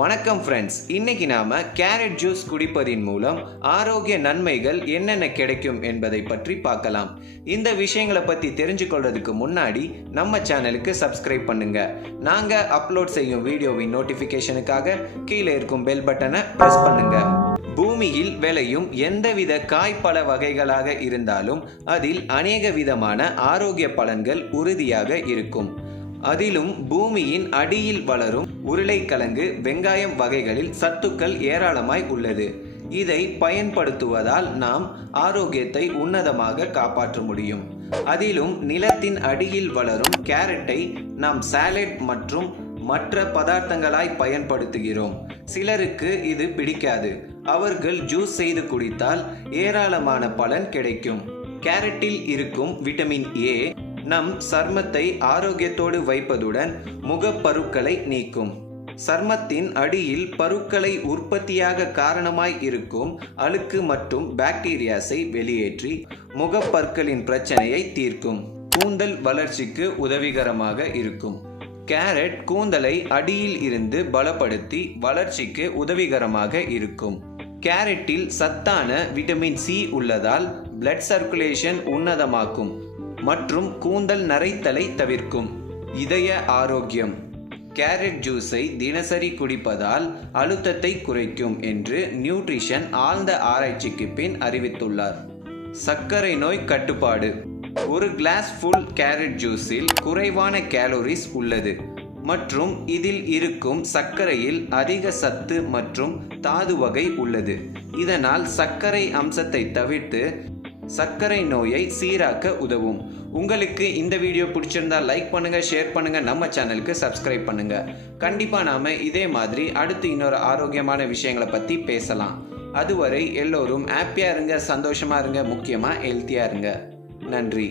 வணக்கம் ஃப்ரெண்ட்ஸ், இன்னைக்கு நாம கேரட் ஜூஸ் குடிப்பதின் மூலம் ஆரோக்கிய நன்மைகள் என்னென்ன கிடைக்கும் என்பதை பற்றி பார்க்கலாம். இந்த விஷயங்களை பற்றி தெரிஞ்சுக்கொள்றதுக்கு முன்னாடி நம்ம சேனலுக்கு சப்ஸ்கிரைப் பண்ணுங்க. நாங்க அப்லோட் செய்யும் வீடியோவின் நோட்டிஃபிகேஷனுக்காக கீழே இருக்கும் பெல் பட்டனை பிரஸ் பண்ணுங்க. பூமியில் விளையும் எந்தவித காய்பழ வகைகளாக இருந்தாலும் அதில் அநேக விதமான ஆரோக்கிய பலன்கள் உறுதியாக இருக்கும். அதிலும் பூமியின் அடியில் வளரும் உருளைக்கிழங்கு, வெங்காயம் வகைகளில் சத்துக்கள் ஏராளமாய் உள்ளது. இதை பயன்படுத்துவதால் நாம் ஆரோக்கியத்தை உன்னதமாக காப்பாற்ற முடியும். அதிலும் நிலத்தின் அடியில் வளரும் கேரட்டை நாம் சாலட் மற்றும் மற்ற பதார்த்தங்களாய் பயன்படுத்துகிறோம். சிலருக்கு இது பிடிக்காது. அவர்கள் ஜூஸ் செய்து குடித்தால் ஏராளமான பலன் கிடைக்கும். கேரட்டில் இருக்கும் விட்டமின் ஏ நம் சர்மத்தை ஆரோக்கியத்தோடு வைப்பதுடன் முகப்பருக்களை நீக்கும். சர்மத்தின் அடியில் பருக்களை உற்பத்தியாக காரணமாய் இருக்கும் அழுக்கு மற்றும் பாக்டீரியாஸை வெளியேற்றி முகப்பற்களின் பிரச்சனையை தீர்க்கும். கூந்தல் வளர்ச்சிக்கு உதவிகரமாக இருக்கும். கேரட் கூந்தலை அடியில் இருந்து பலப்படுத்தி வளர்ச்சிக்கு உதவிகரமாக இருக்கும். கேரட்டில் சத்தான விட்டமின் சி உள்ளதால் பிளட் சர்க்குலேஷன் உன்னதமாக்கும் மற்றும் கூந்தல் நரைத்தலை தவிர்க்கும். இதய ஆரோக்கியம். கேரட் ஜூஸை தினசரி குடிப்பதால் அழுத்தத்தை குறைக்கும் என்று நியூட்ரிஷன் ஆழ்ந்த ஆராய்ச்சிக்கு பின் அறிவித்துள்ளார். சர்க்கரை நோய் கட்டுப்பாடு. ஒரு கிளாஸ் ஃபுல் கேரட் ஜூஸில் குறைவான கேலோரிஸ் உள்ளது மற்றும் இதில் இருக்கும் சர்க்கரையில் அதிக சத்து மற்றும் தாது வகை உள்ளது. இதனால் சர்க்கரை அம்சத்தை தவிர்த்து சர்க்கரை நோயை சீராக்க உதவும். உங்களுக்கு இந்த வீடியோ பிடிச்சிருந்தா லைக் பண்ணுங்க, ஷேர் பண்ணுங்க, நம்ம சேனலுக்கு சப்ஸ்கிரைப் பண்ணுங்க. கண்டிப்பா நாம இதே மாதிரி அடுத்து இன்னொரு ஆரோக்கியமான விஷயங்களை பத்தி பேசலாம். அதுவரை எல்லோரும் ஹாப்பியா இருங்க, சந்தோஷமா இருங்க, முக்கியமா ஹெல்த்தியா இருங்க. நன்றி.